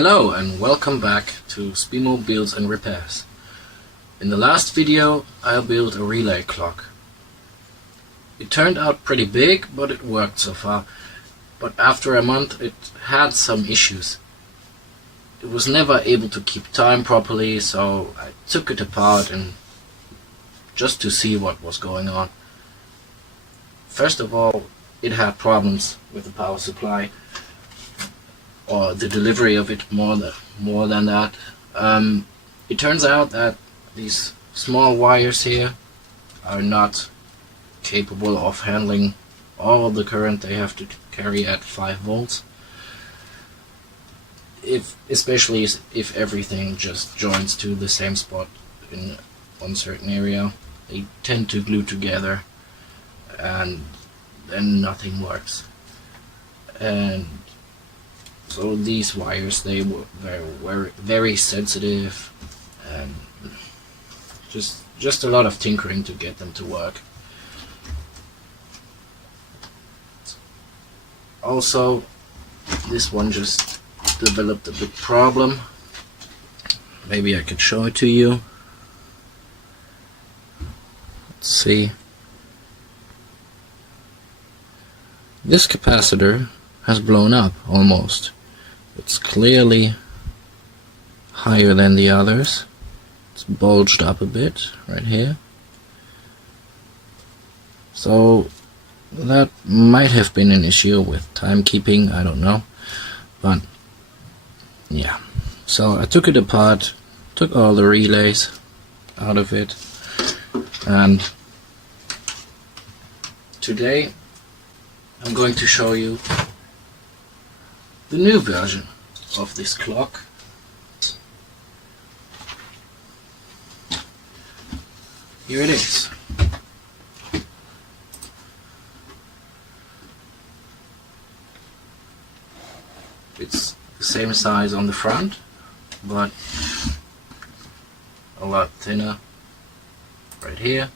Hello and welcome back to Spimo Builds and Repairs. In the last video I built a relay clock. It turned out pretty big, but it worked so far. But after a month it had some issues. It was never able to keep time properly, so I took it apart and just to see what was going on. First of all, it had problems with the power supply, or the delivery of it more than that. It turns out that these small wires here are not capable of handling all of the current they have to carry at 5 volts. Especially if everything just joins to the same spot in one certain area, they tend to glue together and then nothing works. And so these wires, they were very sensitive, and just a lot of tinkering to get them to work. Also, this one just developed a big problem. Maybe I could show it to you. Let's see. This capacitor has blown up almost. It's clearly higher than the others. It's bulged up a bit right here. So that might have been an issue with timekeeping, I don't know. But yeah. So I took it apart, took all the relays out of it, and today I'm going to show you the new version of this clock. Here it is. It's the same size on the front, but a lot thinner right here.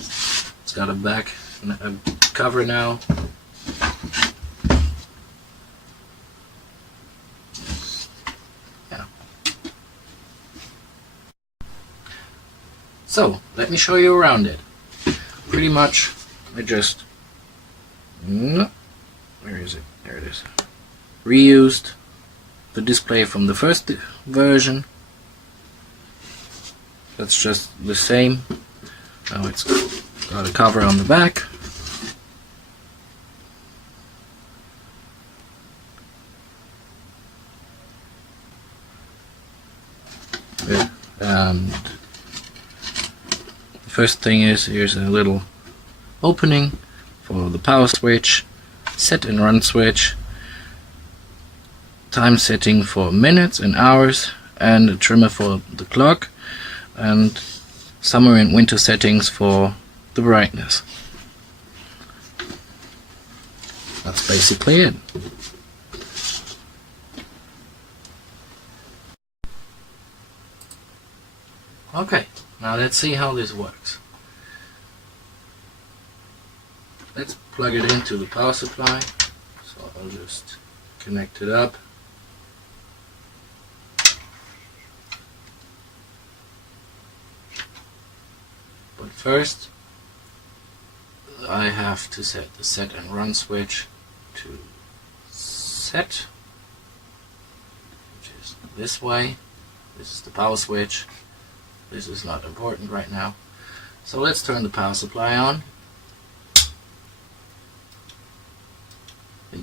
It's got a back and a cover now. Yeah. So let me show you around it. Pretty much I just where is it? There it is. Reused the display from the first version. That's just the same. Now it's got a cover on the back. Yeah. And the first thing is, here's a little opening for the power switch, set and run switch, time setting for minutes and hours, and a trimmer for the clock, and summer and winter settings for the brightness. That's basically it. Okay, now let's see how this works. Let's plug it into the power supply. So I'll just connect it up. But first I have to set the set and run switch to set, which is this way. This is the power switch. This is not important right now. So let's turn the power supply on.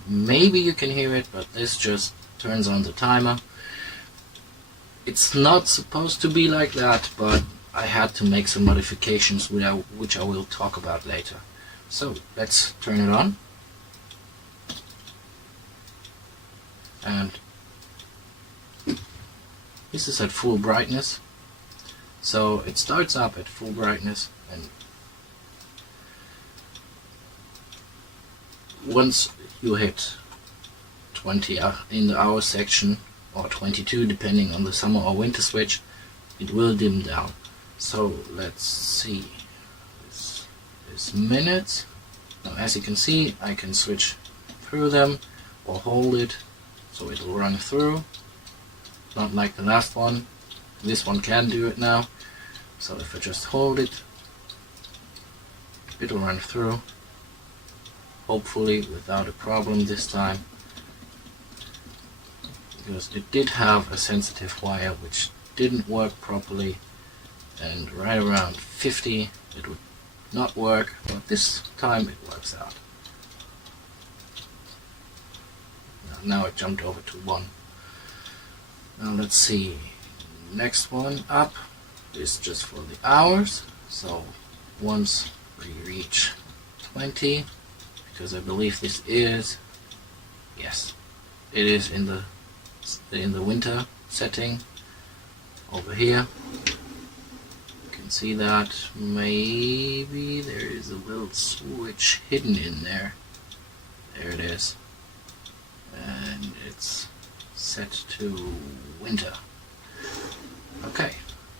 Maybe you can hear it, but this just turns on the timer. It's not supposed to be like that, but I had to make some modifications which I will talk about later. So let's turn it on. And this is at full brightness. So it starts up at full brightness, and once you hit 20 in the hour section, or 22 depending on the summer or winter switch, it will dim down. So let's see, this is minutes. Now as you can see, I can switch through them or hold it so it'll run through. Not like the last one. This one can do it now. So if I just hold it, it'll run through. Hopefully without a problem this time. Because it did have a sensitive wire which didn't work properly, and right around 50 it would not work, but this time it works out. Now it jumped over to 1. Now let's see, next one up is just for the hours. So once we reach 20, because I believe this is, yes, it is in the winter setting over here. You can see that maybe there is a little switch hidden in there. There it is, and it's set to winter. Okay,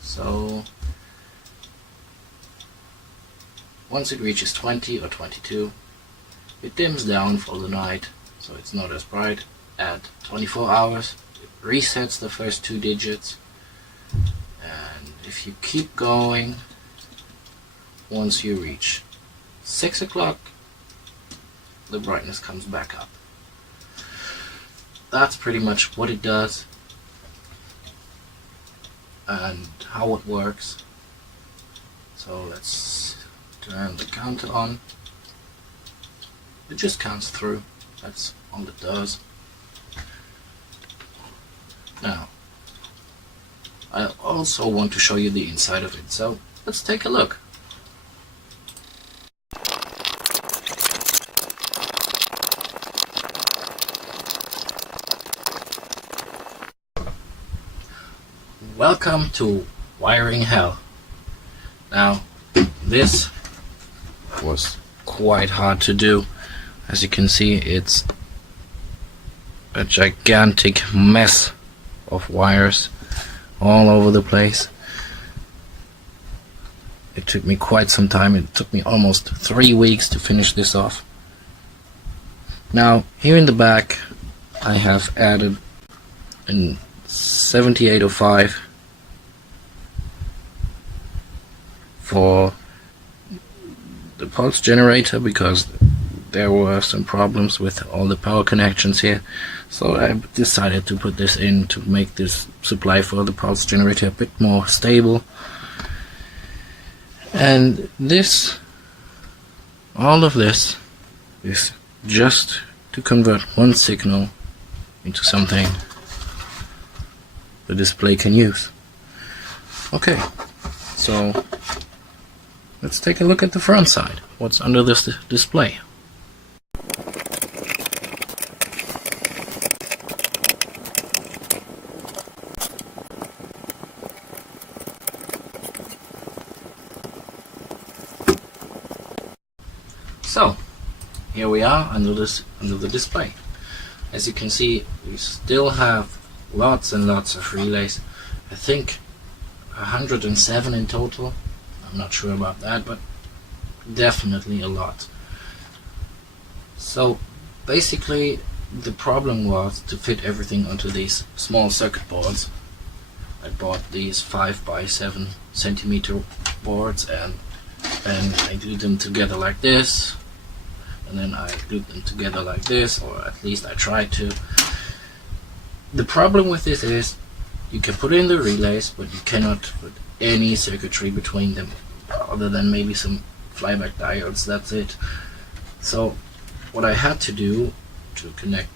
so once it reaches 20 or 22, it dims down for the night, so it's not as bright. At 24 hours, it resets the first 2 digits, and if you keep going, once you reach 6 o'clock, the brightness comes back up. That's pretty much what it does and how it works. So let's turn the counter on. It just counts through, that's all it does. Now, I also want to show you the inside of it, so let's take a look. Welcome to wiring hell. Now, this was quite hard to do. As you can see, it's a gigantic mess of wires all over the place. It took me quite some time. It took me almost 3 weeks to finish this off. Now, here in the back, I have added a 7805 for the pulse generator, because there were some problems with all the power connections here, so I decided to put this in to make this supply for the pulse generator a bit more stable. And this, all of this is just to convert one signal into something the display can use. Okay, so let's take a look at the front side. What's under this display? So, here we are under the display. As you can see, we still have lots and lots of relays. I think 107 in total. I'm not sure about that, but definitely a lot. So basically the problem was to fit everything onto these small circuit boards. I bought these 5 by 7 centimeter boards, and I glued them together like this, and then I glued them together like this, or at least I tried to. The problem with this is you can put in the relays, but you cannot put any circuitry between them other than maybe some flyback diodes. That's it. So what I had to do to connect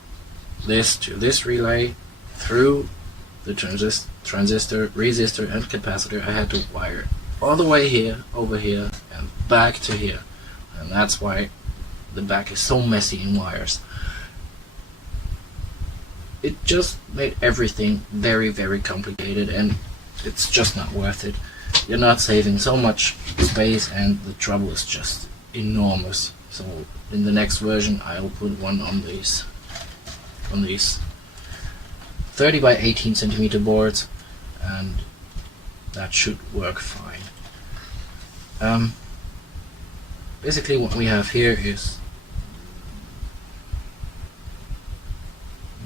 this to this relay through the transistor, resistor and capacitor, I had to wire all the way here, over here and back to here, and that's why the back is so messy in wires. It just made everything very, very complicated, and it's just not worth it. You're not saving so much space, and the trouble is just enormous. So in the next version I'll put one on these 30 by 18 centimeter boards, and that should work fine. Basically what we have here is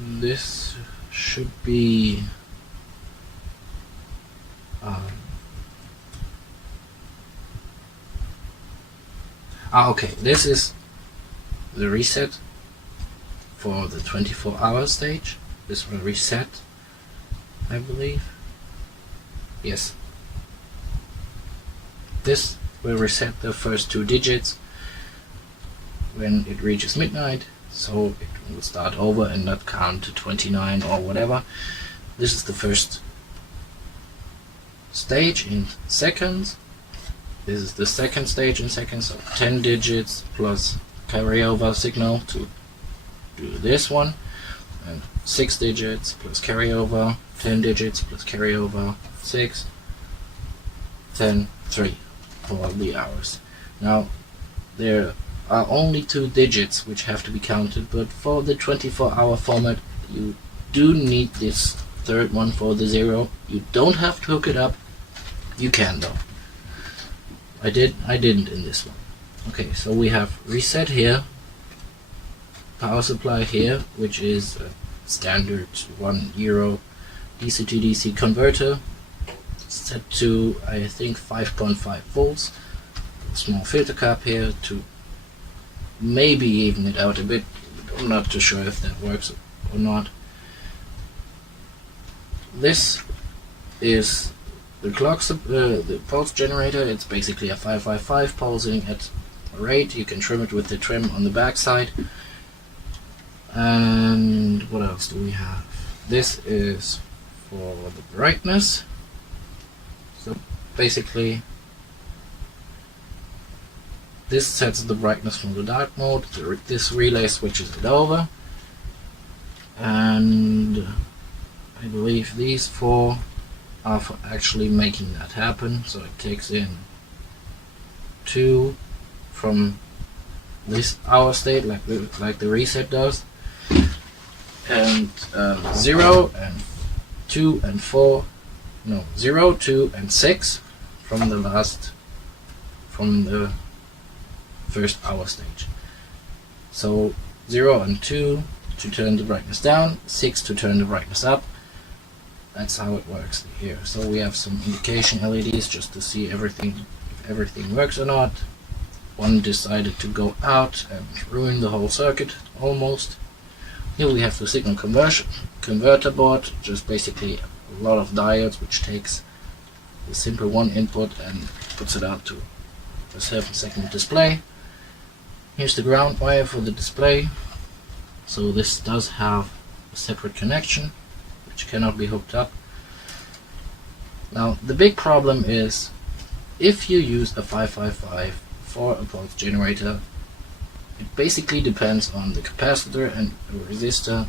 this should be okay, this is the reset for the 24-hour stage. This will reset, I believe. Yes. This will reset the first 2 digits when it reaches midnight, so it will start over and not count to 29 or whatever. This is the first stage in seconds. This is the second stage in seconds, so 10 digits plus carryover signal to do this one, and 6 digits plus carryover, 10 digits plus carryover, 6, 10, 3 for the hours. Now there are only 2 digits which have to be counted, but for the 24-hour format you do need this third one for the 0. You don't have to hook it up. You can though. I didn't in this one. Okay, so we have reset here, power supply here, which is a standard 1 euro DC to DC converter, set to I think 5.5 volts. Small filter cap here to maybe even it out a bit. I'm not too sure if that works or not. This is the the pulse generator. It's basically a 555 pulsing at a rate. You can trim it with the trim on the back side. And what else do we have? This is for the brightness. So basically this sets the brightness from the dark mode. This relay switches it over, and I believe these 4 are for actually making that happen. So it takes in 2 from this hour state, like the reset does, and 0 and 2 and 4, no, 0, 2 and 6 from the first hour stage. So 0 and 2 to turn the brightness down, 6 to turn the brightness up. That's how it works here. So we have some indication LEDs just to see if everything works or not. One decided to go out and ruin the whole circuit almost. Here we have the signal converter board, just basically a lot of diodes, which takes the simple 1 input and puts it out to a 7-second display. Here's the ground wire for the display. So this does have a separate connection which cannot be hooked up. Now the big problem is if you use a 555 for a pulse generator, it basically depends on the capacitor and the resistor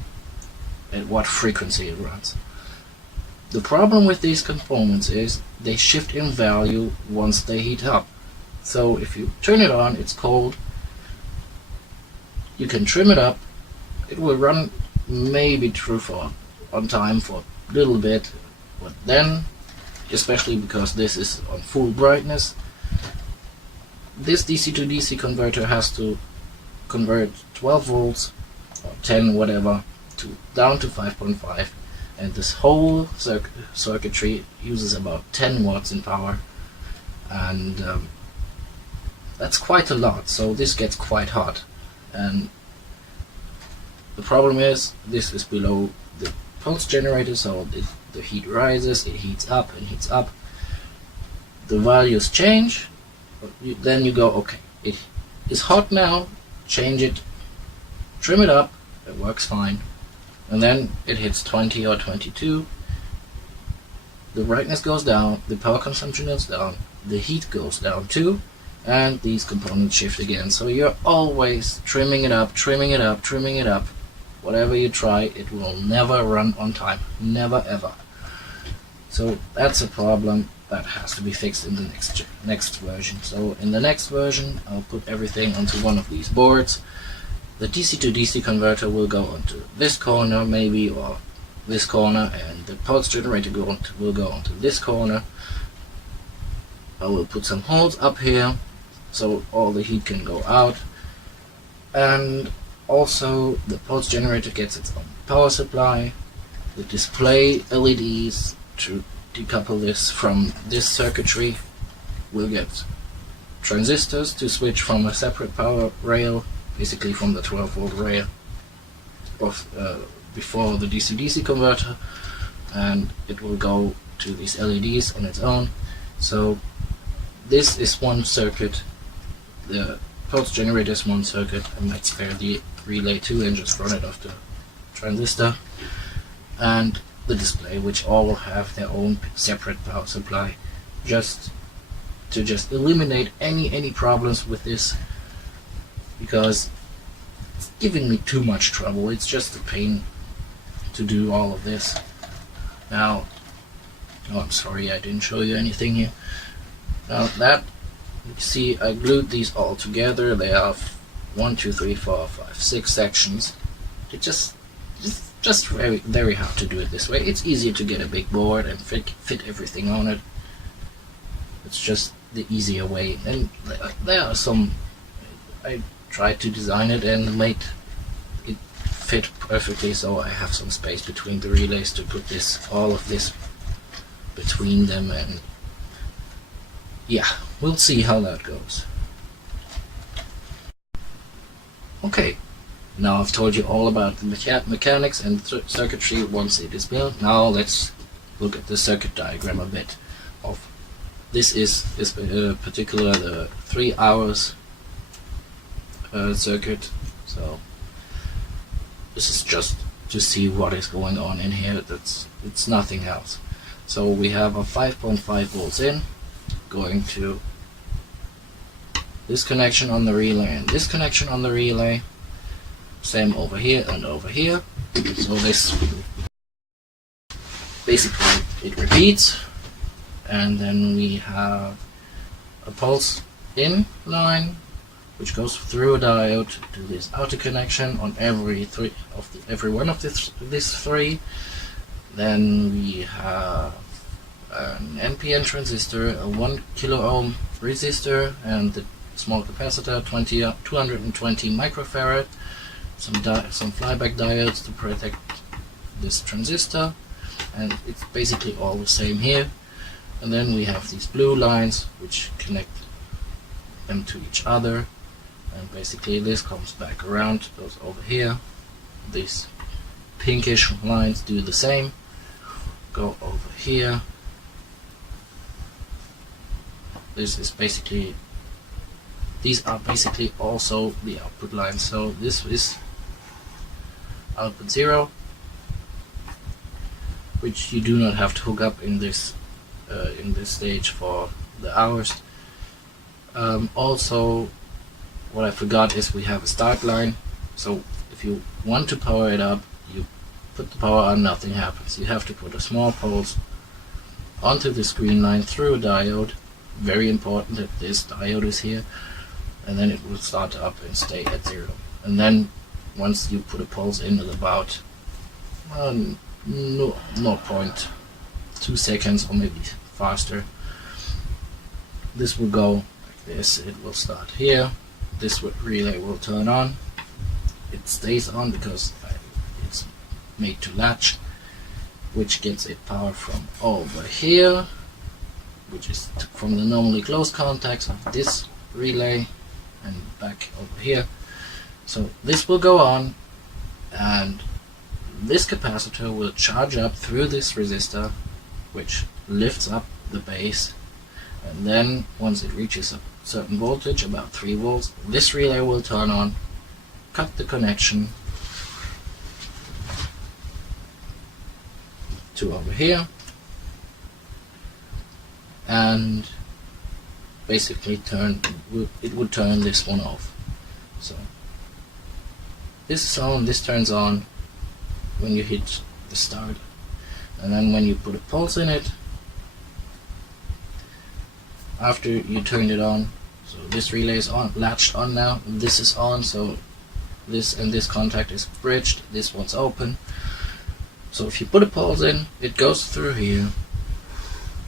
at what frequency it runs. The problem with these components is they shift in value once they heat up. So if you turn it on, it's cold. You can trim it up. It will run maybe true for on time for a little bit, but then, especially because this is on full brightness, this DC to DC converter has to convert 12 volts or 10 whatever down to 5.5, and this whole circuitry uses about 10 watts in power, and that's quite a lot. So this gets quite hot, and the problem is this is below the pulse generator, so the heat rises, it heats up and heats up. The values change, but then you go, okay, it is hot now, change it, trim it up, it works fine, and then it hits 20 or 22, the brightness goes down, the power consumption goes down, the heat goes down too, and these components shift again. So you're always trimming it up, trimming it up, trimming it up. Whatever you try, it will never run on time, never ever. So that's a problem that has to be fixed in the next version. So in the next version, I'll put everything onto one of these boards. The DC to DC converter will go onto this corner maybe, or this corner, and the pulse generator will go onto this corner. I will put some holes up here so all the heat can go out, and Also, the pulse generator gets its own power supply. The display LEDs, to decouple this from this circuitry, will get transistors to switch from a separate power rail, basically from the 12-volt rail of before the DC-DC converter, and it will go to these LEDs on its own. So this is one circuit. The pulse generator is one circuit. I might spare the relay too and just run it off the transistor, and the display, which all have their own separate power supply, just to eliminate any problems with this, because it's giving me too much trouble. It's just a pain to do all of this. Now, oh, I'm sorry I didn't show you anything here. Now that, you see, I glued these all together. They have 1, 2, 3, 4, 5, 6 sections. It just very hard to do it this way. It's easier to get a big board and fit everything on it. It's just the easier way. And there are some, I tried to design it and make it fit perfectly, so I have some space between the relays to put all of this between them, and yeah, we'll see how that goes. Okay, now I've told you all about the mechanics and circuitry once it is built. Now let's look at the circuit diagram a bit. This is particular the 3 hours circuit. So this is just to see what is going on in here. It's nothing else. So we have a 5.5 volts in, going to this connection on the relay and this connection on the relay. Same over here and over here. So this basically it repeats, and then we have a pulse in line which goes through a diode to this outer connection on every one of these three. Then we have an NPN transistor, a 1 kilo ohm resistor, and the small capacitor, 220 microfarad, some flyback diodes to protect this transistor, and it's basically all the same here. And then we have these blue lines which connect them to each other, and basically this comes back around, goes over here. These pinkish lines do the same, go over here. These are basically also the output lines. So this is output 0, which you do not have to hook up in this stage for the hours. Also, what I forgot is we have a start line. So if you want to power it up, you put the power on, nothing happens. You have to put a small pulse onto the screen line through a diode. Very important that this diode is here, and then it will start up and stay at 0. And then once you put a pulse in at about 0.2 seconds or maybe faster, this will go like this. It will start here. This relay will turn on. It stays on because it's made to latch, which gets its power from over here, which is from the normally closed contacts of this relay, and back over here. So this will go on, and this capacitor will charge up through this resistor, which lifts up the base, and then once it reaches a certain voltage, about 3 volts, this relay will turn on, cut the connection to over here, and basically it would turn this one off. So this is on, this turns on when you hit the start, and then when you put a pulse in it, after you turned it on, so this relay is on, latched on now, this is on, so this and this contact is bridged, this one's open. So if you put a pulse in, it goes through here,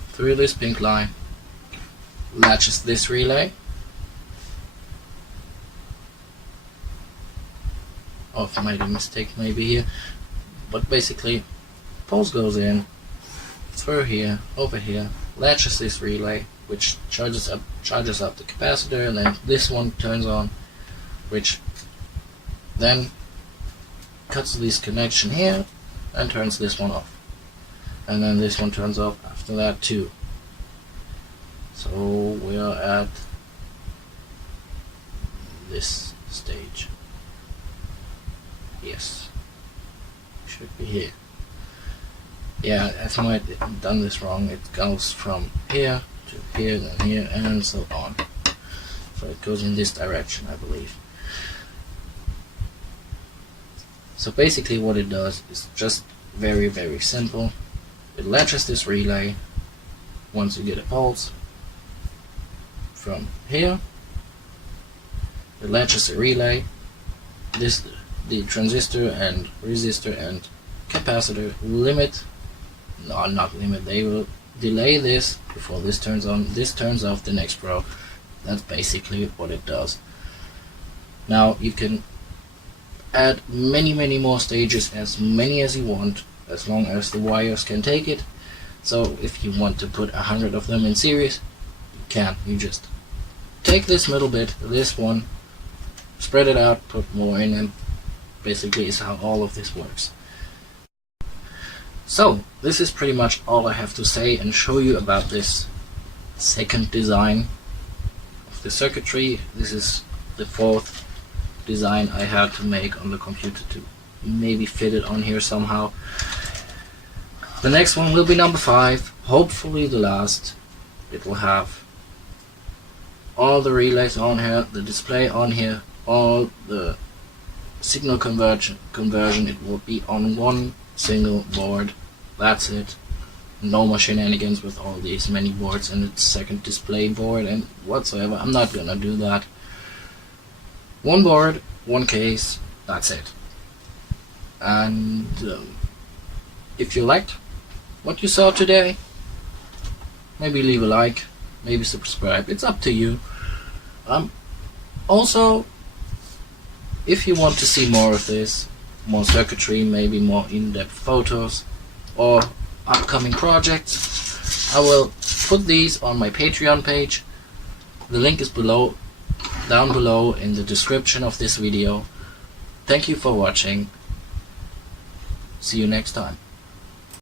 through this pink line, latches this relay, Oh, I made a mistake maybe here. But basically, pulse goes in, through here, over here, latches this relay, which charges up the capacitor, and then this one turns on, which then cuts this connection here and turns this one off. And then this one turns off after that too. So we are at this stage. Yes, should be here. Yeah, I might have done this wrong. It goes from here to here, then here, and so on. So it goes in this direction, I believe. So basically what it does is just very, very simple. It latches this relay once you get a pulse from here. It latches the relay. The transistor and resistor and capacitor limit, no, not limit, they will delay this before this turns on. This turns off the next row. That's basically what it does. Now you can add many more stages, as many as you want, as long as the wires can take it. So if you want to put 100 of them in series, you can. You just take this middle bit, this one, spread it out, put more in, and basically is how all of this works. So this is pretty much all I have to say and show you about this second design of the circuitry. This is the fourth design I had to make on the computer to maybe fit it on here somehow. The next one will be number 5, hopefully the last. It will have all the relays on here, the display on here, all the signal conversion. It will be on one single board. That's it. No more shenanigans with all these many boards and its second display board and whatsoever. I'm not gonna do that. One board, one case, that's it. And if you liked what you saw today, maybe leave a like, maybe subscribe. It's up to you. Also, if you want to see more of this, more circuitry, maybe more in-depth photos or upcoming projects, I will put these on my Patreon page. The link is down below in the description of this video. Thank you for watching. See you next time.